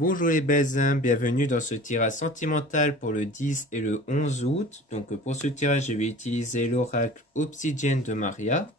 Bonjour les belles âmes, bienvenue dans ce tirage sentimental pour le 10 et le 11 août. Donc pour ce tirage, je vais utiliser l'oracle Obsidienne de Maria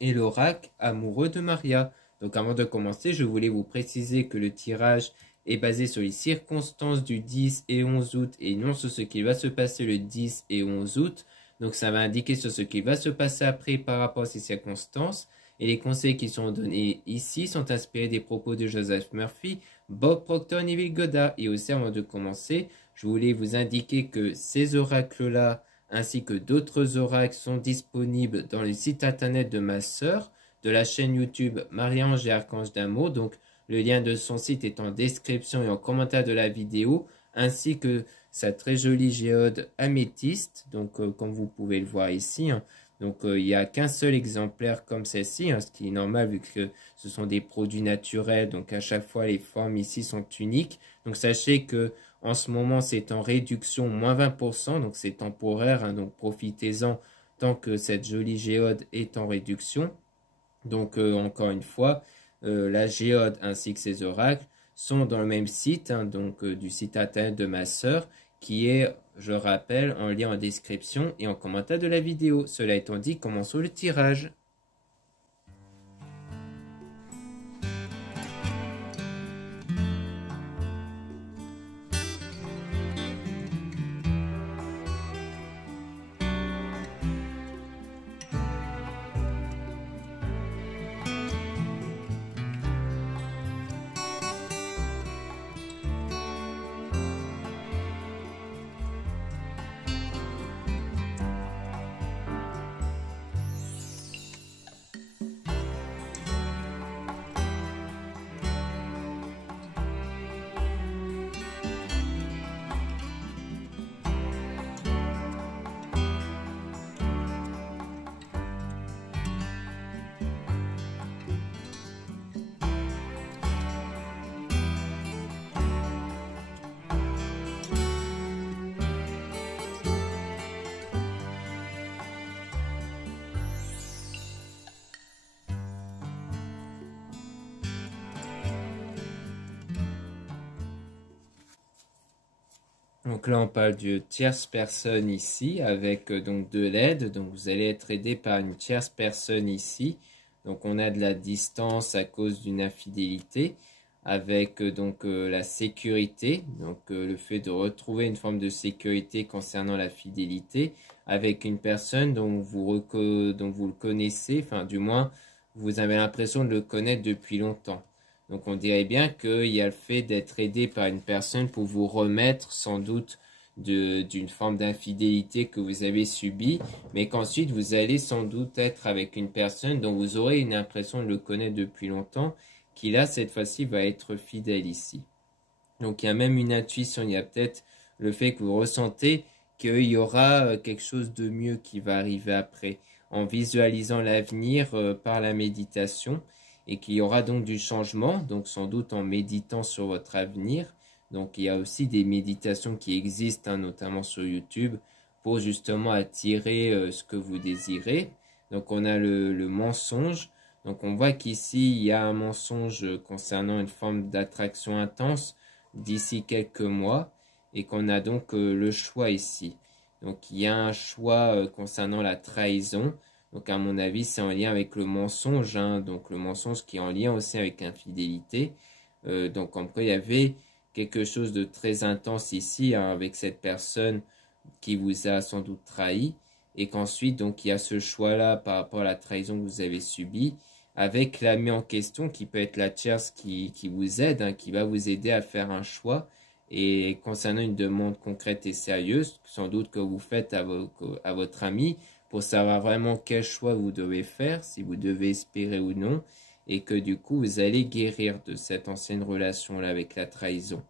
et l'oracle Amoureux de Maria. Donc avant de commencer, je voulais vous préciser que le tirage est basé sur les circonstances du 10 et 11 août et non sur ce qui va se passer le 10 et 11 août. Donc ça va indiquer sur ce qui va se passer après par rapport à ces circonstances. Et les conseils qui sont donnés ici sont inspirés des propos de Joseph Murphy, Bob Proctor et Neville Goddard. Et aussi avant de commencer, je voulais vous indiquer que ces oracles-là, ainsi que d'autres oracles, sont disponibles dans le site internet de ma sœur, de la chaîne YouTube Marie-Ange et Archange d'Amour. Donc le lien de son site est en description et en commentaire de la vidéo, ainsi que sa très jolie géode améthyste, donc comme vous pouvez le voir ici. Donc il n'y a qu'un seul exemplaire comme celle-ci, ce qui est normal vu que ce sont des produits naturels, donc à chaque fois les formes ici sont uniques. Donc sachez que en ce moment c'est en réduction moins 20%, donc c'est temporaire, donc profitez-en tant que cette jolie géode est en réduction. Donc encore une fois, la géode ainsi que ses oracles sont dans le même site, donc du site internet de ma sœur, qui est, je rappelle, en lien en description et en commentaire de la vidéo. Cela étant dit, commençons le tirage. Donc là, on parle de tierce personne ici, avec donc de l'aide. Donc vous allez être aidé par une tierce personne ici. Donc on a de la distance à cause d'une infidélité, avec donc la sécurité, donc le fait de retrouver une forme de sécurité concernant la fidélité, avec une personne dont vous le connaissez, enfin du moins vous avez l'impression de le connaître depuis longtemps. Donc on dirait bien qu'il y a le fait d'être aidé par une personne pour vous remettre sans doute d'une forme d'infidélité que vous avez subie, mais qu'ensuite vous allez sans doute être avec une personne dont vous aurez une impression de le connaître depuis longtemps, qui là cette fois-ci va être fidèle ici. Donc il y a même une intuition, il y a peut-être le fait que vous ressentez qu'il y aura quelque chose de mieux qui va arriver après, en visualisant l'avenir par la méditation, et qu'il y aura donc du changement, donc sans doute en méditant sur votre avenir. Donc il y a aussi des méditations qui existent, notamment sur YouTube, pour justement attirer ce que vous désirez. Donc on a le mensonge. Donc on voit qu'ici il y a un mensonge concernant une forme d'attraction intense d'ici quelques mois, et qu'on a donc le choix ici. Donc il y a un choix concernant la trahison. Donc à mon avis, c'est en lien avec le mensonge, donc le mensonge qui est en lien aussi avec l'infidélité. Donc comme quoi il y avait quelque chose de très intense ici, avec cette personne qui vous a sans doute trahi, et qu'ensuite donc il y a ce choix-là par rapport à la trahison que vous avez subie, avec l'ami en question qui peut être la tierce qui vous aide, qui va vous aider à faire un choix, et concernant une demande concrète et sérieuse, sans doute que vous faites à votre ami, pour savoir vraiment quel choix vous devez faire, si vous devez espérer ou non, et que du coup vous allez guérir de cette ancienne relation-là avec la trahison.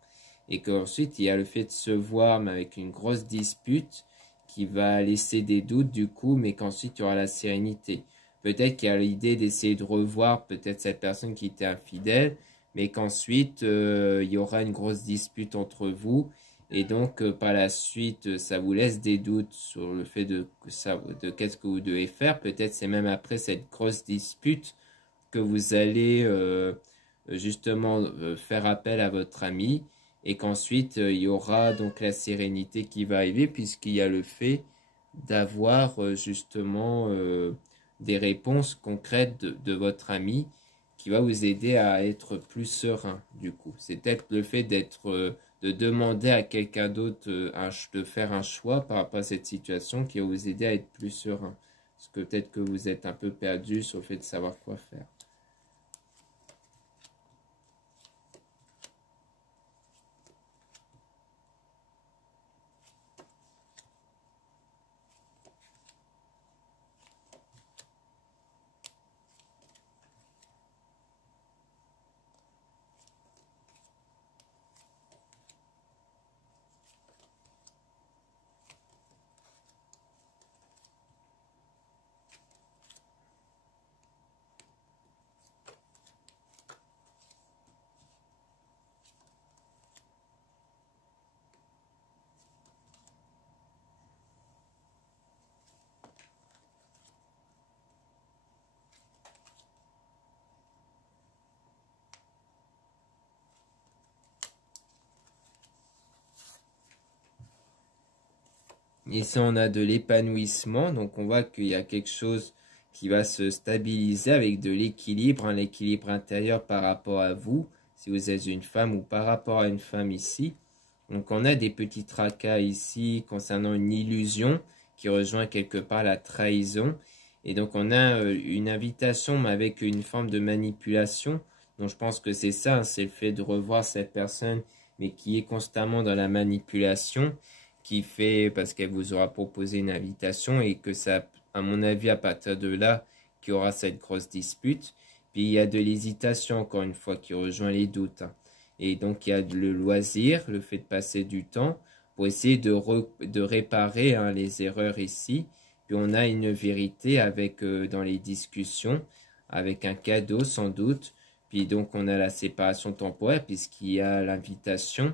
Et qu'ensuite il y a le fait de se voir, mais avec une grosse dispute qui va laisser des doutes du coup, mais qu'ensuite il y aura la sérénité. Peut-être qu'il y a l'idée d'essayer de revoir peut-être cette personne qui était infidèle, mais qu'ensuite il y aura une grosse dispute entre vous, et donc par la suite ça vous laisse des doutes sur le fait de qu'est-ce que vous devez faire. Peut-être c'est même après cette grosse dispute que vous allez justement faire appel à votre ami et qu'ensuite il y aura donc la sérénité qui va arriver puisqu'il y a le fait d'avoir justement des réponses concrètes de votre ami qui va vous aider à être plus serein du coup. C'est peut-être le fait de demander à quelqu'un d'autre de faire un choix par rapport à cette situation qui va vous aider à être plus serein. Parce que peut-être que vous êtes un peu perdu sur le fait de savoir quoi faire. Ici, on a de l'épanouissement, donc on voit qu'il y a quelque chose qui va se stabiliser avec de l'équilibre, l'équilibre intérieur par rapport à vous, si vous êtes une femme ou par rapport à une femme ici. Donc on a des petits tracas ici concernant une illusion qui rejoint quelque part la trahison. Et donc on a une invitation mais avec une forme de manipulation. Donc je pense que c'est ça, c'est le fait de revoir cette personne mais qui est constamment dans la manipulation qui fait parce qu'elle vous aura proposé une invitation et que ça, à mon avis, à partir de là, qu'il y aura cette grosse dispute. Puis il y a de l'hésitation, encore une fois, qui rejoint les doutes. Et donc il y a le loisir, le fait de passer du temps pour essayer de réparer les erreurs ici. Puis on a une vérité avec dans les discussions, avec un cadeau sans doute. Puis donc on a la séparation temporaire puisqu'il y a l'invitation.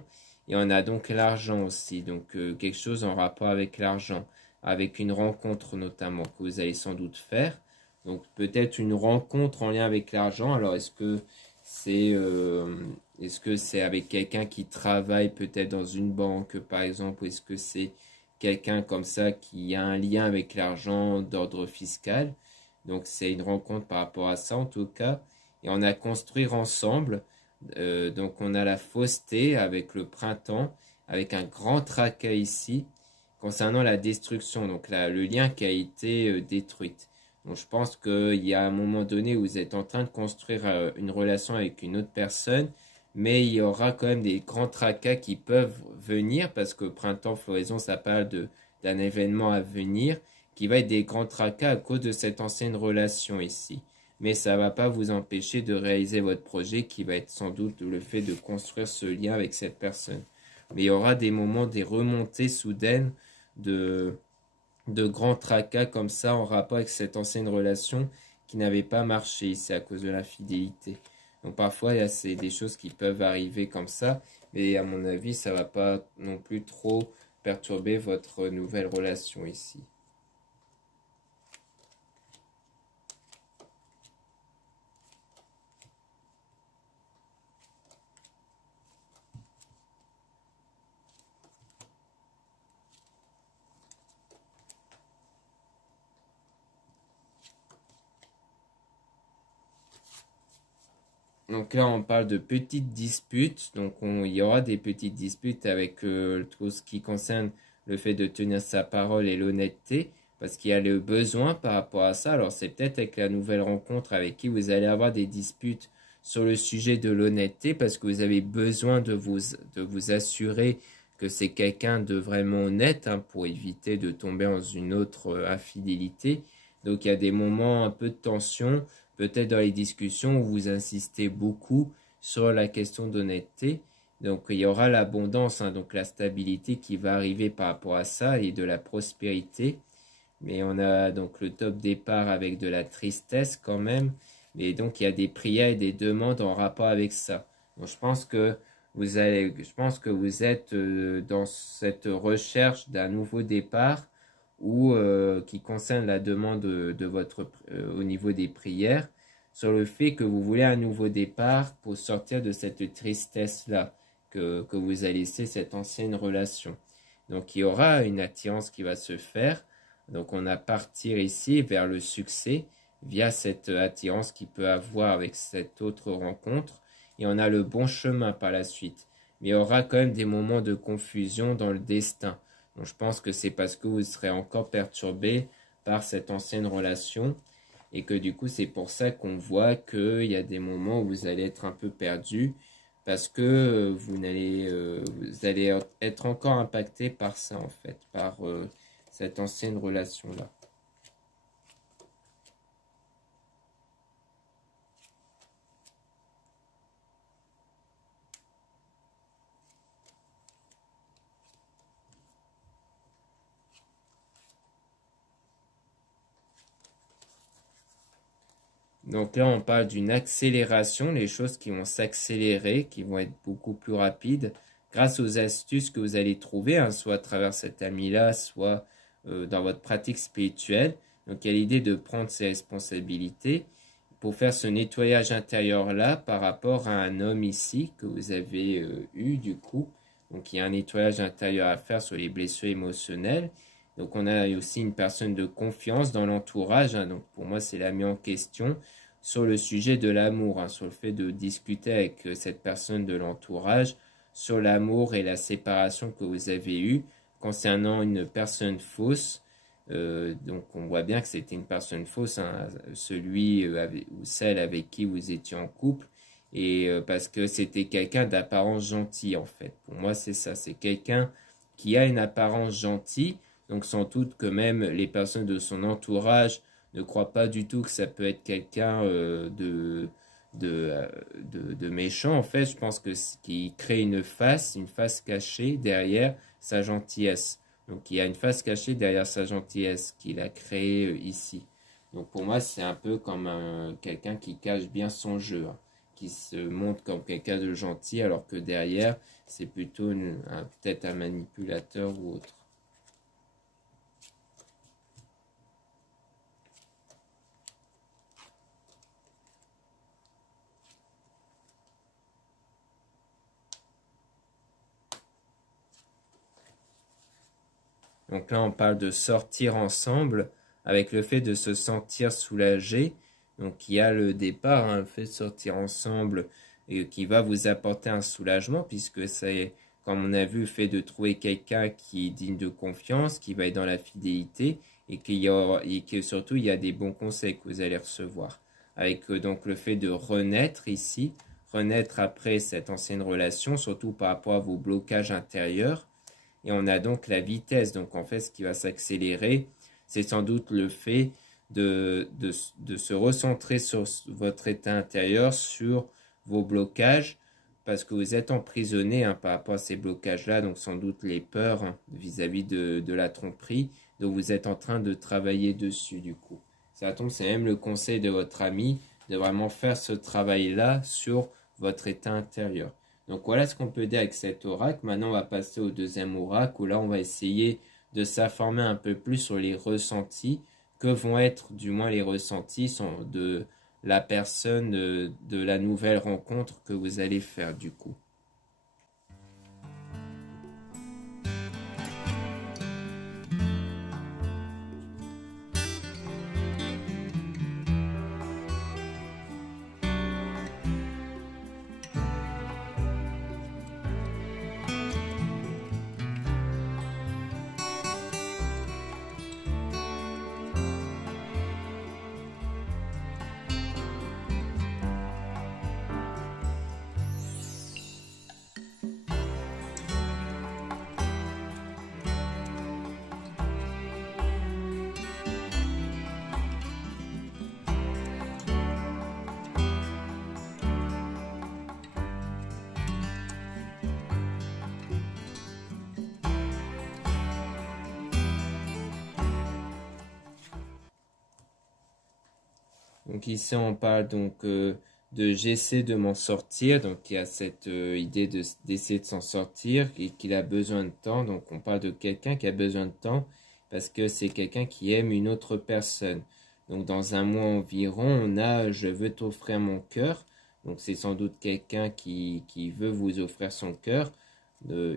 Et on a donc l'argent aussi, donc quelque chose en rapport avec l'argent, avec une rencontre notamment que vous allez sans doute faire. Donc peut-être une rencontre en lien avec l'argent. Alors est-ce que c'est avec quelqu'un qui travaille peut-être dans une banque par exemple, ou est-ce que c'est quelqu'un comme ça qui a un lien avec l'argent d'ordre fiscal? Donc c'est une rencontre par rapport à ça en tout cas. Et on a construire ensemble. Donc on a la fausseté avec le printemps, avec un grand tracas ici concernant la destruction, donc le lien qui a été détruit. Donc je pense qu'il y a un moment donné où vous êtes en train de construire une relation avec une autre personne, mais il y aura quand même des grands tracas qui peuvent venir parce que printemps, floraison, ça parle d'un événement à venir qui va être des grands tracas à cause de cette ancienne relation ici. Mais ça ne va pas vous empêcher de réaliser votre projet qui va être sans doute le fait de construire ce lien avec cette personne. Mais il y aura des moments, des remontées soudaines de grands tracas comme ça en rapport avec cette ancienne relation qui n'avait pas marché, c'est à cause de l'infidélité. Donc parfois, c'est des choses qui peuvent arriver comme ça, mais à mon avis, ça ne va pas non plus trop perturber votre nouvelle relation ici. Donc là, on parle de petites disputes. Donc il y aura des petites disputes avec tout ce qui concerne le fait de tenir sa parole et l'honnêteté, parce qu'il y a le besoin par rapport à ça. Alors c'est peut-être avec la nouvelle rencontre avec qui vous allez avoir des disputes sur le sujet de l'honnêteté, parce que vous avez besoin de vous assurer que c'est quelqu'un de vraiment honnête pour éviter de tomber dans une autre infidélité. Donc il y a des moments un peu de tension peut-être dans les discussions où vous insistez beaucoup sur la question d'honnêteté. Donc il y aura l'abondance, donc la stabilité qui va arriver par rapport à ça et de la prospérité. Mais on a donc le top départ avec de la tristesse quand même. Et donc il y a des prières et des demandes en rapport avec ça. Donc je pense que vous êtes dans cette recherche d'un nouveau départ ou qui concerne la demande de votre au niveau des prières. sur le fait que vous voulez un nouveau départ pour sortir de cette tristesse-là que vous a laissé cette ancienne relation. Donc il y aura une attirance qui va se faire. Donc on a partir ici vers le succès via cette attirance qu'il peut avoir avec cette autre rencontre. Et on a le bon chemin par la suite. Mais il y aura quand même des moments de confusion dans le destin. Donc je pense que c'est parce que vous serez encore perturbé par cette ancienne relation. Et que du coup c'est pour ça qu'on voit qu'il y a des moments où vous allez être un peu perdu. Parce que vous allez être encore impacté par ça en fait. Par cette ancienne relation-là. Donc là, on parle d'une accélération, les choses qui vont s'accélérer, qui vont être beaucoup plus rapides, grâce aux astuces que vous allez trouver, hein, soit à travers cet ami-là, soit dans votre pratique spirituelle. Donc il y a l'idée de prendre ses responsabilités pour faire ce nettoyage intérieur-là par rapport à un homme ici que vous avez eu du coup. Donc il y a un nettoyage intérieur à faire sur les blessures émotionnelles. Donc on a aussi une personne de confiance dans l'entourage, hein. Donc pour moi c'est la mise en question sur le sujet de l'amour, hein, sur le fait de discuter avec cette personne de l'entourage sur l'amour et la séparation que vous avez eue concernant une personne fausse. Donc on voit bien que c'était une personne fausse, hein, celui ou celle avec qui vous étiez en couple, et parce que c'était quelqu'un d'apparence gentil en fait. Pour moi c'est ça, c'est quelqu'un qui a une apparence gentille. Donc sans doute que même les personnes de son entourage ne croient pas du tout que ça peut être quelqu'un de méchant. En fait, je pense que qu'il crée une face cachée derrière sa gentillesse. Donc il y a une face cachée derrière sa gentillesse qu'il a créée ici. Donc pour moi, c'est un peu comme quelqu'un qui cache bien son jeu, hein, qui se montre comme quelqu'un de gentil alors que derrière, c'est plutôt peut-être un manipulateur ou autre. Donc là, on parle de sortir ensemble avec le fait de se sentir soulagé. Donc il y a le départ, hein, le fait de sortir ensemble et qui va vous apporter un soulagement puisque c'est, comme on a vu, le fait de trouver quelqu'un qui est digne de confiance, qui va être dans la fidélité et que surtout il y a des bons conseils que vous allez recevoir. Avec donc le fait de renaître ici, renaître après cette ancienne relation, surtout par rapport à vos blocages intérieurs. Et on a donc la vitesse. Donc en fait, ce qui va s'accélérer, c'est sans doute le fait de se recentrer sur votre état intérieur, sur vos blocages, parce que vous êtes emprisonné, hein, par rapport à ces blocages-là, donc sans doute les peurs, hein, vis-à-vis de la tromperie. Donc vous êtes en train de travailler dessus du coup. Ça tombe, c'est même le conseil de votre ami de vraiment faire ce travail-là sur votre état intérieur. Donc voilà ce qu'on peut dire avec cet oracle. Maintenant, on va passer au deuxième oracle où là, on va essayer de s'informer un peu plus sur les ressentis, que vont être du moins les ressentis de la personne de la nouvelle rencontre que vous allez faire du coup. Donc ici on parle donc de j'essaie de m'en sortir, donc il y a cette idée d'essayer de s'en sortir et qu'il a besoin de temps. Donc on parle de quelqu'un qui a besoin de temps parce que c'est quelqu'un qui aime une autre personne. Donc dans un mois environ, on a je veux t'offrir mon cœur. Donc c'est sans doute quelqu'un qui veut vous offrir son cœur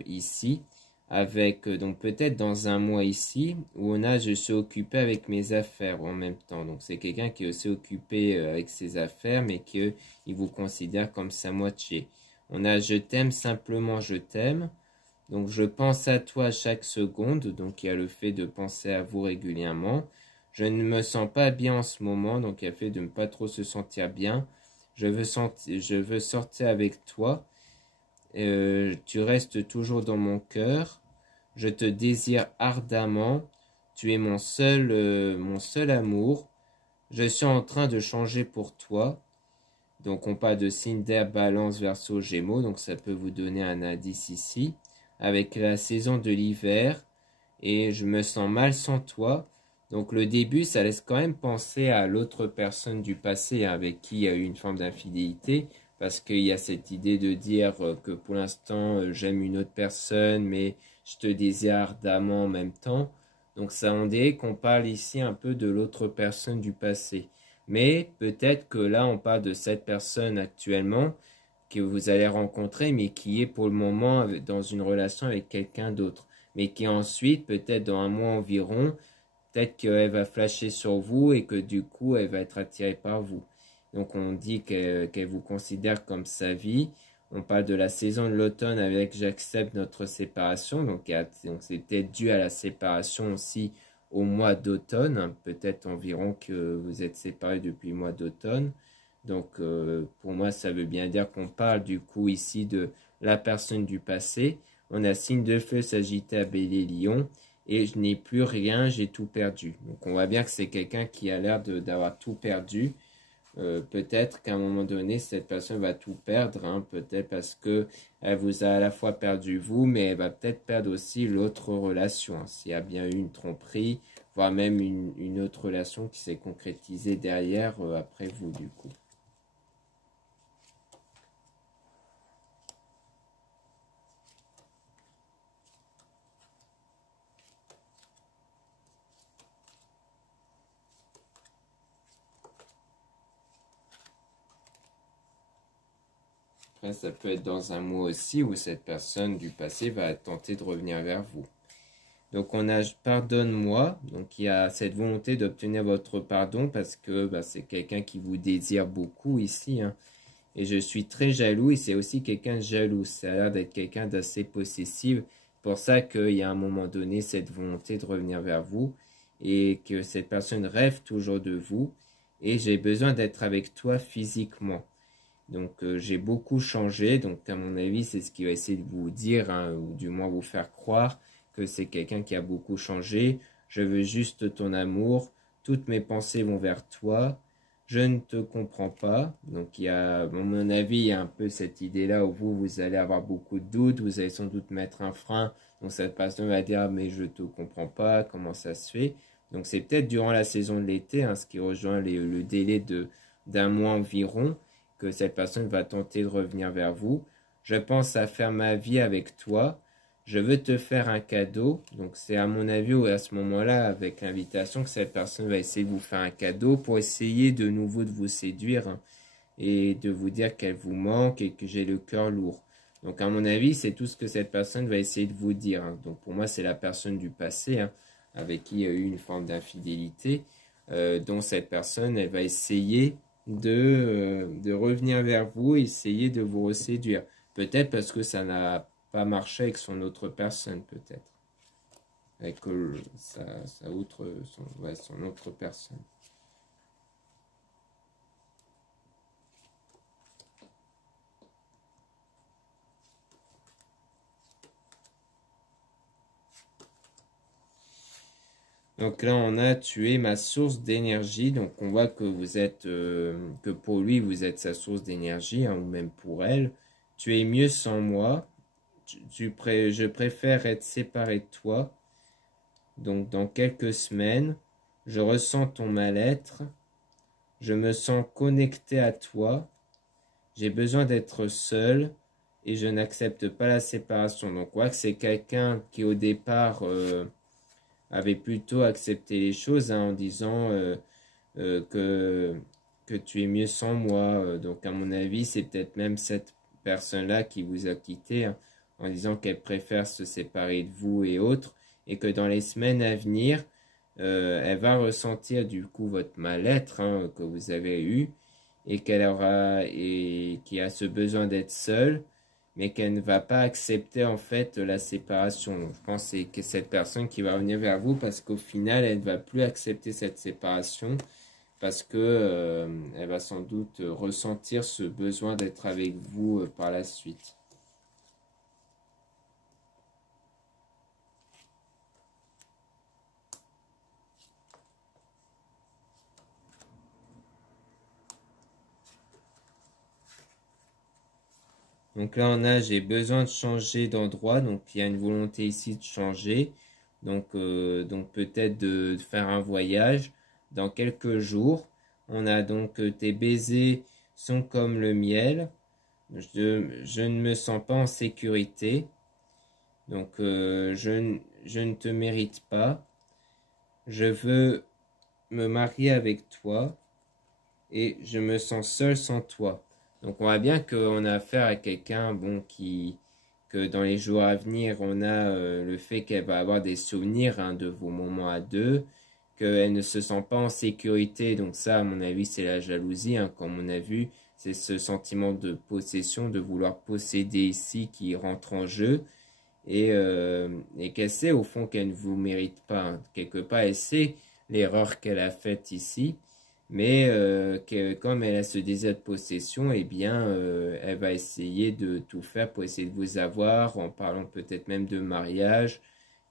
ici. Avec donc peut-être dans un mois ici, où on a je suis occupé avec mes affaires en même temps. Donc c'est quelqu'un qui est aussi occupé avec ses affaires, mais qu'il vous considère comme sa moitié. On a je t'aime simplement, je t'aime. Donc je pense à toi chaque seconde, donc il y a le fait de penser à vous régulièrement. Je ne me sens pas bien en ce moment, donc il y a le fait de ne pas trop se sentir bien. Je veux sortir avec toi. Tu restes toujours dans mon cœur. Je te désire ardemment. Tu es mon seul amour. Je suis en train de changer pour toi. Donc on parle de signe d'air, balance, verseau, gémeaux. Donc ça peut vous donner un indice ici. Avec la saison de l'hiver. Et je me sens mal sans toi. Donc le début, ça laisse quand même penser à l'autre personne du passé avec qui il y a eu une forme d'infidélité. Parce qu'il y a cette idée de dire que pour l'instant, j'aime une autre personne, mais je te désire ardemment en même temps. Donc ça on dirait qu'on parle ici un peu de l'autre personne du passé. Mais peut-être que là, on parle de cette personne actuellement que vous allez rencontrer, mais qui est pour le moment dans une relation avec quelqu'un d'autre. Mais qui ensuite, peut-être dans un mois environ, peut-être qu'elle va flasher sur vous et que du coup, elle va être attirée par vous. Donc on dit qu'elle vous considère comme sa vie. On parle de la saison de l'automne avec j'accepte notre séparation. Donc c'est peut-être dû à la séparation aussi au mois d'automne. Peut-être environ que vous êtes séparés depuis le mois d'automne. Donc pour moi ça veut bien dire qu'on parle du coup ici de la personne du passé. On a signe de feu Sagittaire, Bélier, Lion. Et je n'ai plus rien, j'ai tout perdu. Donc on voit bien que c'est quelqu'un qui a l'air d'avoir tout perdu. Peut-être qu'à un moment donné, cette personne va tout perdre, hein, peut-être parce que elle vous a à la fois perdu vous, mais elle va peut-être perdre aussi l'autre relation, hein, s'il y a bien eu une tromperie, voire même une autre relation qui s'est concrétisée derrière après vous du coup. Après, ça peut être dans un mois aussi où cette personne du passé va tenter de revenir vers vous. Donc on a pardonne-moi, donc il y a cette volonté d'obtenir votre pardon parce que c'est quelqu'un qui vous désire beaucoup ici, hein. Et je suis très jaloux et c'est aussi quelqu'un de jaloux, ça a l'air d'être quelqu'un d'assez possessif, pour ça qu'il y a à un moment donné cette volonté de revenir vers vous et que cette personne rêve toujours de vous et j'ai besoin d'être avec toi physiquement. Donc j'ai beaucoup changé, donc à mon avis c'est ce qu'il va essayer de vous dire, hein, ou du moins vous faire croire que c'est quelqu'un qui a beaucoup changé. Je veux juste ton amour, toutes mes pensées vont vers toi, je ne te comprends pas. Donc il y a, à mon avis, il y a un peu cette idée-là où vous allez avoir beaucoup de doutes, vous allez sans doute mettre un frein, donc cette personne va dire mais je te comprends pas, comment ça se fait. Donc c'est peut-être durant la saison de l'été, hein, ce qui rejoint le délai d'un mois environ, que cette personne va tenter de revenir vers vous. Je pense à faire ma vie avec toi. Je veux te faire un cadeau. Donc c'est à mon avis à ce moment-là, avec l'invitation, que cette personne va essayer de vous faire un cadeau pour essayer de nouveau de vous séduire, hein, et de vous dire qu'elle vous manque et que j'ai le cœur lourd. Donc à mon avis, c'est tout ce que cette personne va essayer de vous dire, hein. Donc pour moi, c'est la personne du passé, hein, avec qui il y a eu une forme d'infidélité, dont cette personne, elle va essayer de revenir vers vous, essayer de vous reséduire. Peut-être parce que ça n'a pas marché avec son autre personne, peut-être. Avec son autre personne. Donc là, on a tué ma source d'énergie. Donc on voit que vous êtes, que pour lui, vous êtes sa source d'énergie, hein, ou même pour elle. Tu es mieux sans moi. Je préfère être séparé de toi. Donc dans quelques semaines, je ressens ton mal-être. Je me sens connecté à toi. J'ai besoin d'être seul et je n'accepte pas la séparation. Donc on voit que c'est quelqu'un qui au départ avait plutôt accepté les choses, hein, en disant que tu es mieux sans moi. Donc à mon avis, c'est peut-être même cette personne-là qui vous a quitté, hein, en disant qu'elle préfère se séparer de vous et autres, et que dans les semaines à venir, elle va ressentir du coup votre mal-être, hein, que vous avez eu, et qu'elle aura et qui a ce besoin d'être seule, mais qu'elle ne va pas accepter en fait la séparation. Donc, je pense que c'est cette personne qui va revenir vers vous parce qu'au final, elle ne va plus accepter cette séparation parce que elle va sans doute ressentir ce besoin d'être avec vous par la suite. Donc là, on a, j'ai besoin de changer d'endroit. Donc, il y a une volonté ici de changer. Donc peut-être de faire un voyage dans quelques jours. On a donc tes baisers sont comme le miel. Je ne me sens pas en sécurité. Donc, je ne te mérite pas. Je veux me marier avec toi et je me sens seul sans toi. Donc on voit bien qu'on a affaire à quelqu'un bon que dans les jours à venir on a le fait qu'elle va avoir des souvenirs hein, de vos moments à deux, qu'elle ne se sent pas en sécurité. Donc ça à mon avis c'est la jalousie hein, comme on a vu, c'est ce sentiment de possession, de vouloir posséder ici qui rentre en jeu et qu'elle sait au fond qu'elle ne vous mérite pas. Hein. Quelque part elle sait l'erreur qu'elle a faite ici. Mais que, comme elle a ce désir de possession, eh bien, elle va essayer de tout faire pour essayer de vous avoir, en parlant peut-être même de mariage,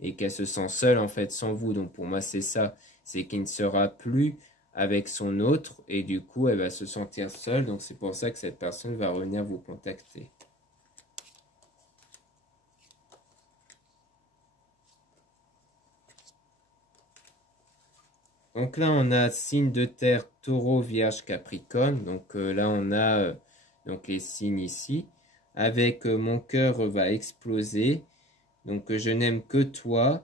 et qu'elle se sent seule en fait sans vous. Donc pour moi, c'est ça, c'est qu'il ne sera plus avec son autre, et du coup, elle va se sentir seule. Donc c'est pour ça que cette personne va revenir vous contacter. Donc là, on a signe de terre, taureau, vierge, capricorne. Donc là, on a donc les signes ici. Avec mon cœur va exploser. Donc je n'aime que toi.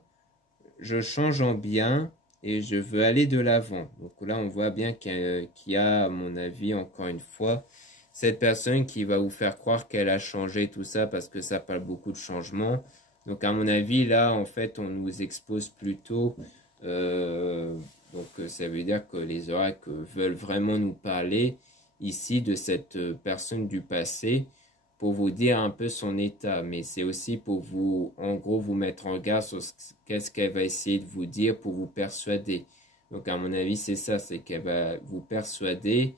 Je change en bien et je veux aller de l'avant. Donc là, on voit bien qu'il y a, à mon avis, encore une fois, cette personne qui va vous faire croire qu'elle a changé tout ça parce que ça parle beaucoup de changement. Donc à mon avis, là, en fait, on nous expose plutôt... donc ça veut dire que les oracles veulent vraiment nous parler ici de cette personne du passé pour vous dire un peu son état. Mais c'est aussi pour vous, en gros, vous mettre en garde sur qu'est-ce qu'elle va essayer de vous dire pour vous persuader. Donc à mon avis, c'est ça, c'est qu'elle va vous persuader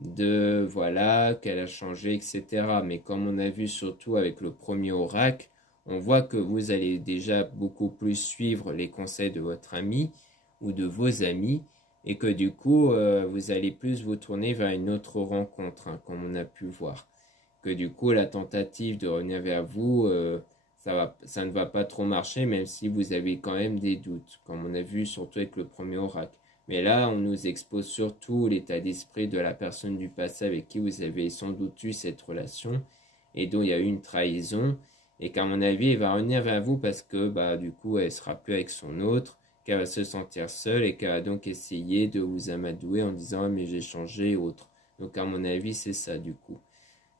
de, voilà, qu'elle a changé, etc. Mais comme on a vu surtout avec le premier oracle, on voit que vous allez déjà beaucoup plus suivre les conseils de votre ami ou de vos amis et que du coup vous allez plus vous tourner vers une autre rencontre hein, comme on a pu voir, que du coup la tentative de revenir vers vous ça ne va pas trop marcher même si vous avez quand même des doutes comme on a vu surtout avec le premier oracle. Mais là on nous expose surtout l'état d'esprit de la personne du passé avec qui vous avez sans doute eu cette relation et dont il y a eu une trahison et qu'à mon avis elle va revenir vers vous parce que bah du coup elle sera plus avec son autre, qu'elle va se sentir seule et qu'elle va donc essayer de vous amadouer en disant ah, mais j'ai changé et autres. Donc à mon avis c'est ça du coup.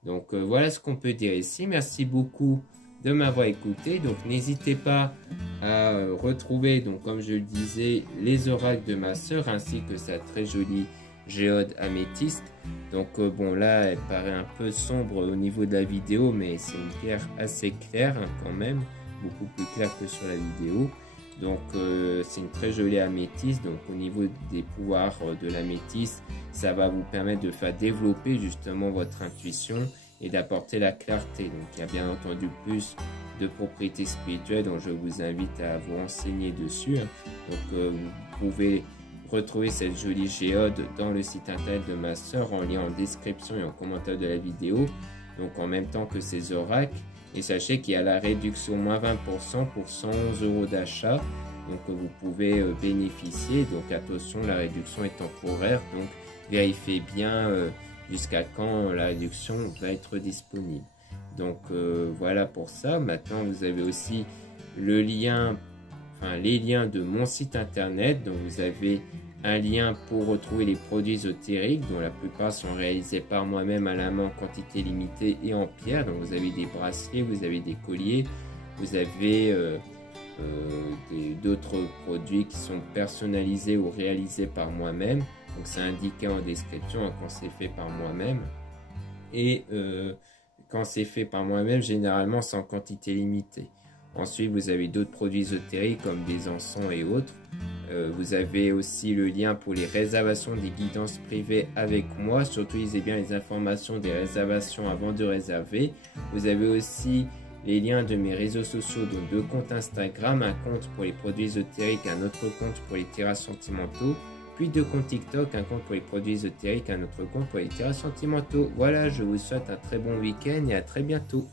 Donc voilà ce qu'on peut dire ici. Merci beaucoup de m'avoir écouté. Donc n'hésitez pas à retrouver donc comme je le disais les oracles de ma sœur ainsi que sa très jolie géode améthyste. Donc bon là elle paraît un peu sombre au niveau de la vidéo mais c'est une pierre assez claire hein, quand même, beaucoup plus claire que sur la vidéo. Donc c'est une très jolie améthyste. Donc au niveau des pouvoirs de l'améthyste, ça va vous permettre de faire développer justement votre intuition et d'apporter la clarté. Donc il y a bien entendu plus de propriétés spirituelles dont je vous invite à vous renseigner dessus. Donc vous pouvez retrouver cette jolie géode dans le site internet de ma sœur en lien en description et en commentaire de la vidéo. Donc en même temps que ces oracles. Et sachez qu'il y a la réduction moins 20% pour 111 € d'achat. Donc vous pouvez bénéficier. Donc attention, la réduction est temporaire. Donc vérifiez bien jusqu'à quand la réduction va être disponible. Donc voilà pour ça. Maintenant vous avez aussi le lien, enfin les liens de mon site internet. Donc vous avez un lien pour retrouver les produits ésotériques, dont la plupart sont réalisés par moi-même à la main en quantité limitée et en pierre. Donc vous avez des bracelets, vous avez des colliers, vous avez d'autres produits qui sont personnalisés ou réalisés par moi-même. Donc c'est indiqué en description quand c'est fait par moi-même. Et quand c'est fait par moi-même, généralement c'est en quantité limitée. Ensuite, vous avez d'autres produits ésotériques comme des encens et autres. Vous avez aussi le lien pour les réservations des guidances privées avec moi. Surtout, lisez bien les informations des réservations avant de réserver. Vous avez aussi les liens de mes réseaux sociaux, donc 2 comptes Instagram, un compte pour les produits ésotériques, un autre compte pour les tirages sentimentaux, puis 2 comptes TikTok, un compte pour les produits ésotériques, un autre compte pour les tirages sentimentaux. Voilà, je vous souhaite un très bon week-end et à très bientôt.